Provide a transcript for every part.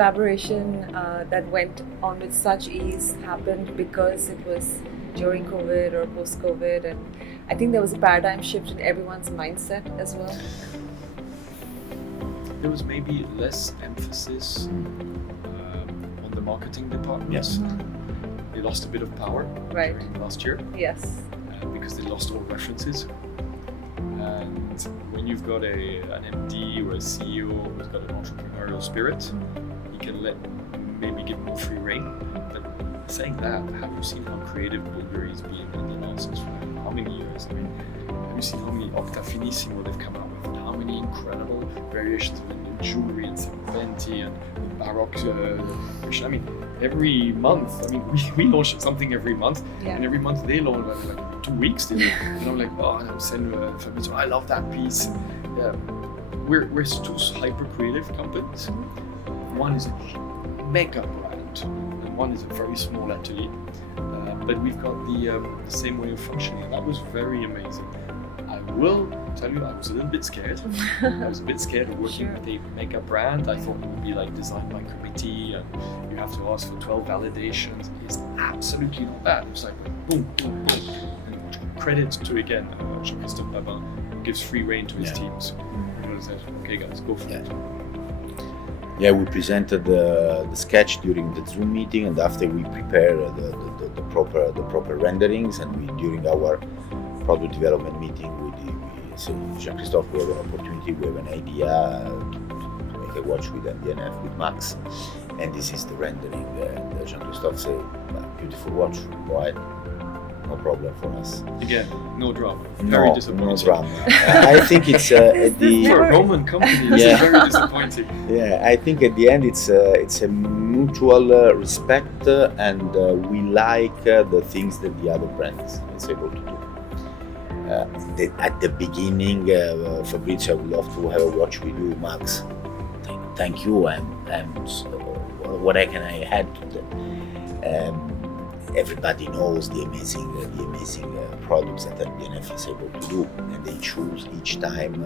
collaboration that went on with such ease happened because it was during COVID or post-COVID, and I think there was a paradigm shift in everyone's mindset as well. There was maybe less emphasis on the marketing department. Yes. They lost a bit of power Right. during last year Yes. because they lost all references. And when you've got an MD or a CEO who's got an entrepreneurial spirit, he can maybe give more free rein. But saying that, have you seen how creative Bulgari is being in the last how many years? I mean, have you seen how many Octa Finissimo they've come out with, and how many incredible variations in jewelry and serpenti and Baroque? I mean, every month. I mean, we launch something every month, and every month they launch like 2 weeks. And I'm like, oh, I'm send Fabrizio. I love that piece. Yeah, we're two hyper creative companies. One is a mega brand, and one is a very small atelier. But we've got the same way of functioning. That was very amazing. I will tell you, I was a little bit scared. I was a bit scared of working with a mega brand. I thought it would be like designed by committee and you have to ask for 12 validations. It's absolutely not that. It's like boom, boom, boom. And credit to, again, Jean-Christophe Babin, who gives free rein to his teams. He says, okay guys, go for it. Yeah, we presented the sketch during the Zoom meeting, and after we prepare the proper renderings, and during our product development meeting, we say, Jean-Christophe, we have an opportunity, we have an idea to make a watch with MB&F, with Max, and this is the rendering. And Jean-Christophe said, beautiful watch, go ahead. No problem for us. Again, no drama. Very disappointing. No drama. I think it's for a Roman company. This is very disappointing. Yeah, I think at the end it's a mutual respect, and we like the things that the other brand is able to do. At the beginning, Fabrizio, I would love to have a watch with you, Max. Thank you. What can I add to that? Everybody knows the amazing products that MB&F is able to do, and they choose each time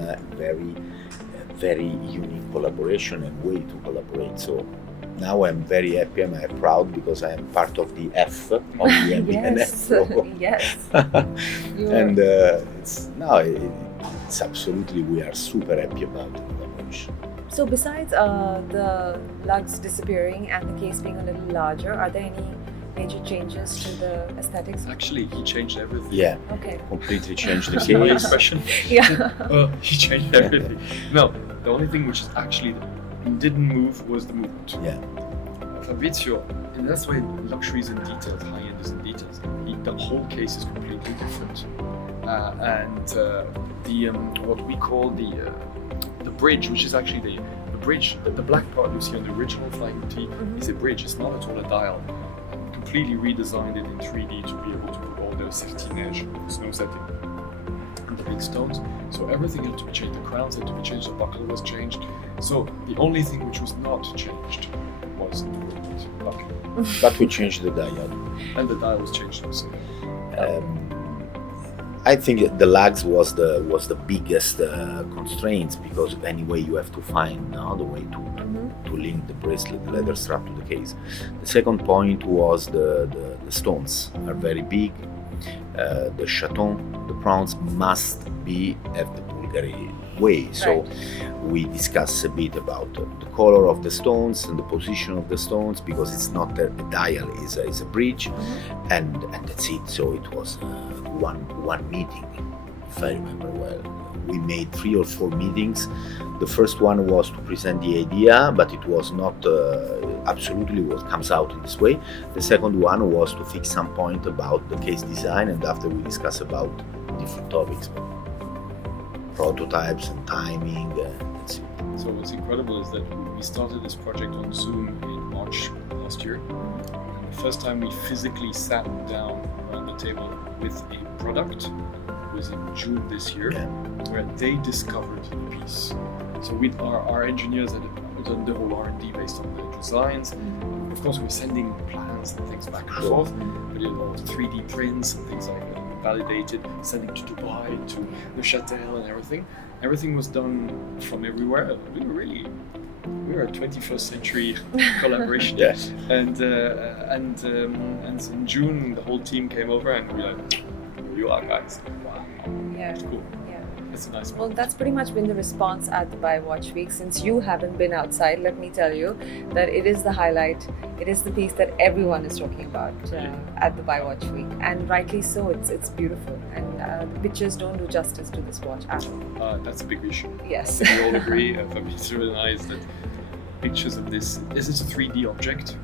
very unique collaboration and way to collaborate. So now I'm very happy, I'm proud because I am part of the F of the MB&F logo. Yes. And it's absolutely, we are super happy about the collaboration. So besides the lugs disappearing and the case being a little larger, are there any major changes to the aesthetics? Actually, he changed everything. Yeah. Okay. Completely changed the My case. expression. Yeah. He changed everything. No, the only thing which is actually didn't move was the movement. Yeah. Fabrizio, and that's why luxury is in details, high-end is in details. The whole case is completely different. What we call the bridge, which is actually the bridge, the black part you see on the original Flying T is a bridge. It's not at all a dial. Completely redesigned it in 3D to be able to put all the sertinage, snow setting, and the big stones. So everything had to be changed. The crowns had to be changed. The buckle was changed. So the only thing which was not changed was the buckle. But we changed the dial. And the dial was changed also. I think the lugs was the biggest constraints, because anyway you have to find now the way to link the bracelet, the leather strap to the case. The second point was the stones are very big. The chaton, the crowns must be at the Bulgari way. So we discuss a bit about the color of the stones and the position of the stones, because it's not a dial, is a bridge, and that's it. So it was one meeting, if I remember well. We made 3 or 4 meetings. The first one was to present the idea, but it was not absolutely what comes out in this way. The second one was to fix some point about the case design, and after we discuss about different topics, prototypes and timing. That's it. So what's incredible is that we started this project on Zoom in March last year. And the first time we physically sat down around the table with a product was in June this year, where they discovered the piece. So with our engineers had done the whole R&D based on the designs. Of course, we're sending plans and things back and forth. We did all the 3D prints and things like that, validated, sending to Dubai, to Neuchâtel and everything. Everything was done from everywhere. We were we're a 21st century collaboration. Yes. And in June, the whole team came over and we were like, here you are, guys. Wow. Yeah. It's cool. Yeah. It's a nice Well, one. that's pretty much been the response at Dubai Watch Week. Since you haven't been outside, let me tell you that it is the highlight. It is the piece that everyone is talking about at Dubai Watch Week, and rightly so. It's beautiful, and the pictures don't do justice to this watch at all. That's a big issue. Yes. I think we all agree, Fabrizio and I, is that pictures of this is a 3D object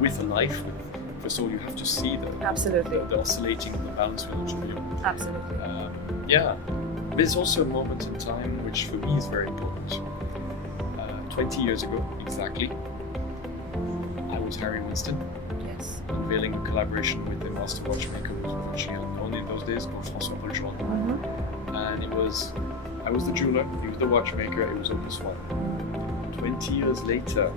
with a life. So you have to see Absolutely. the oscillating, the balance with the video. Absolutely. Yeah. There's also a moment in time which for me is very important. 20 years ago, exactly, I was Harry Winston, Yes. unveiling a collaboration with the master watchmaker who was unfortunately unknown in those days, called François Bulgari. And I was the jeweler, he was the watchmaker, it was Opus 1. 20 years later,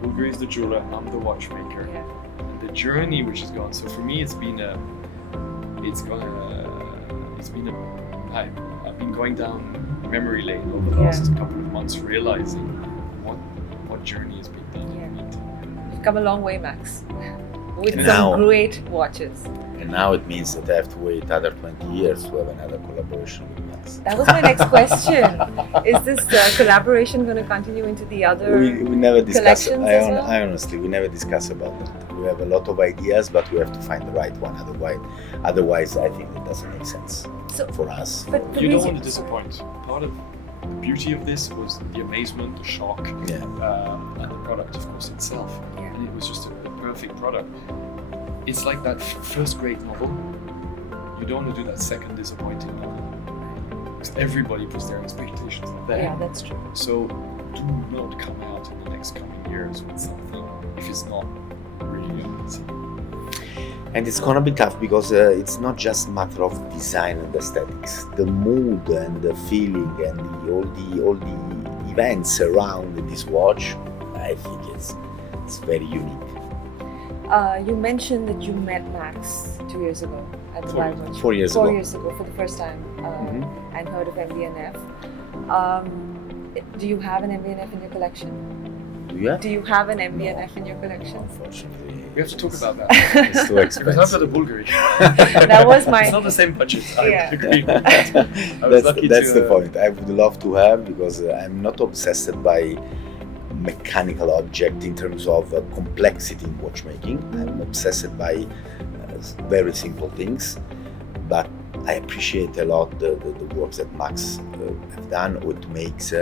Bulgari is the jeweler, I'm the watchmaker. Yeah. And the journey which has gone, so for me I've been going down memory lane over the last couple of months, realizing what journey has been done. Yeah. You've come a long way, Max, with Now- some great watches. And now it means that I have to wait another 20 years to have another collaboration with Max. That was my next question. Is this collaboration going to continue into the other We never discuss. collections as well? I honestly, we never discuss about that. We have a lot of ideas, but we have to find the right one. Otherwise, I think it doesn't make sense So- for us. But You don't want to disappoint. Part of the beauty of this was the amazement, the shock, Yeah. and the product, of course, itself. Yeah. And it was just a perfect product. It's like that first great novel. You don't want to do that second disappointing novel. Because everybody puts their expectations there. Yeah, that's true. So do not come out in the next coming years with something if it's not really amazing. And it's gonna be tough because it's not just a matter of design and aesthetics. The mood and the feeling and all the events around this watch, I think it's very unique. You mentioned that you met Max 2 years ago at the Dubai Watch. 4 years 4 ago. years ago for the first time, and heard of MB&F. Do you have an MB&F in your collection? Do you have an MB&F in your collection? Unfortunately, We have to talk about that. it's too Because I've got expensive. the Bulgari. That was my. It's not the same budget. I Yeah. agree with that. I was lucky That's to, the point. I would love to have because I'm not obsessed by mechanical object in terms of complexity in watchmaking. I'm obsessed by very simple things, but I appreciate a lot the work that Max have done, which makes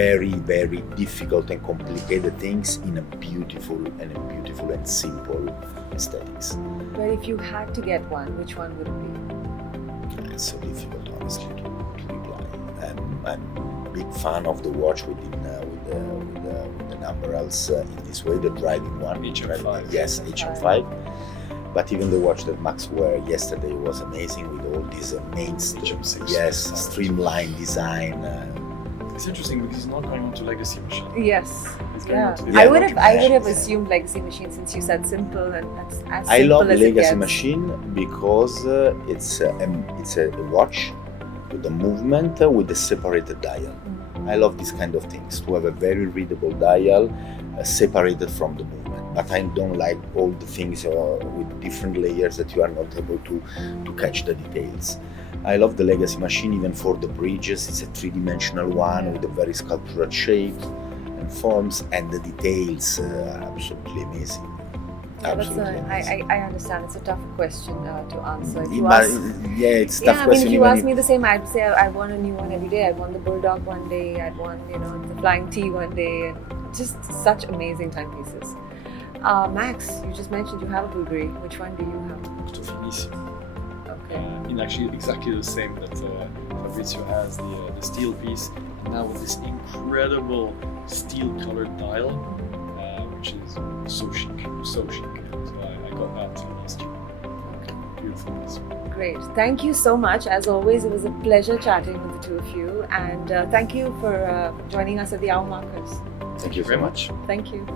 very, very difficult and complicated things in a beautiful and simple aesthetics. But if you had to get one, which one would it be? It's so difficult, honestly, to reply. I'm a big fan of the watch with the numerals in this way, the driving one. HM5. Yes, HM5. But even the watch that Max wore yesterday was amazing with all these HM6. Yes, streamlined design. It's interesting because he's not going on to legacy machine. Yes. He's going on to the Yeah. I would have Yeah. assumed legacy machine since you said simple, and that's as I simple love as it Legacy gets. Machine because it's a watch with a movement with a separated dial. I love these kind of things, to have a very readable dial separated from the movement. But I don't like all the things with different layers that you are not able to catch the details. I love the Legacy Machine even for the bridges. It's a three-dimensional one with a very sculptural shape and forms, and the details are absolutely amazing. Absolutely amazing. I understand. It's a tough question to answer. If you But, ask, it's a tough I mean, question. if you even ask me the same, I'd say I want a new one every day. I'd want the Bulldog one day. I'd want the Flying T one day, and just such amazing timepieces. Max, you just mentioned you have a Bulgari. Which one do you have? Octo Finissimo. Okay. In actually exactly the same that Fabrizio has, the steel piece, and now with this incredible steel-colored dial, which is so chic. So I got that last year. Beautiful piece. Great. Thank you so much. As always, it was a pleasure chatting with the two of you, and thank you for joining us at the hour markers. Thank you very much. Thank you.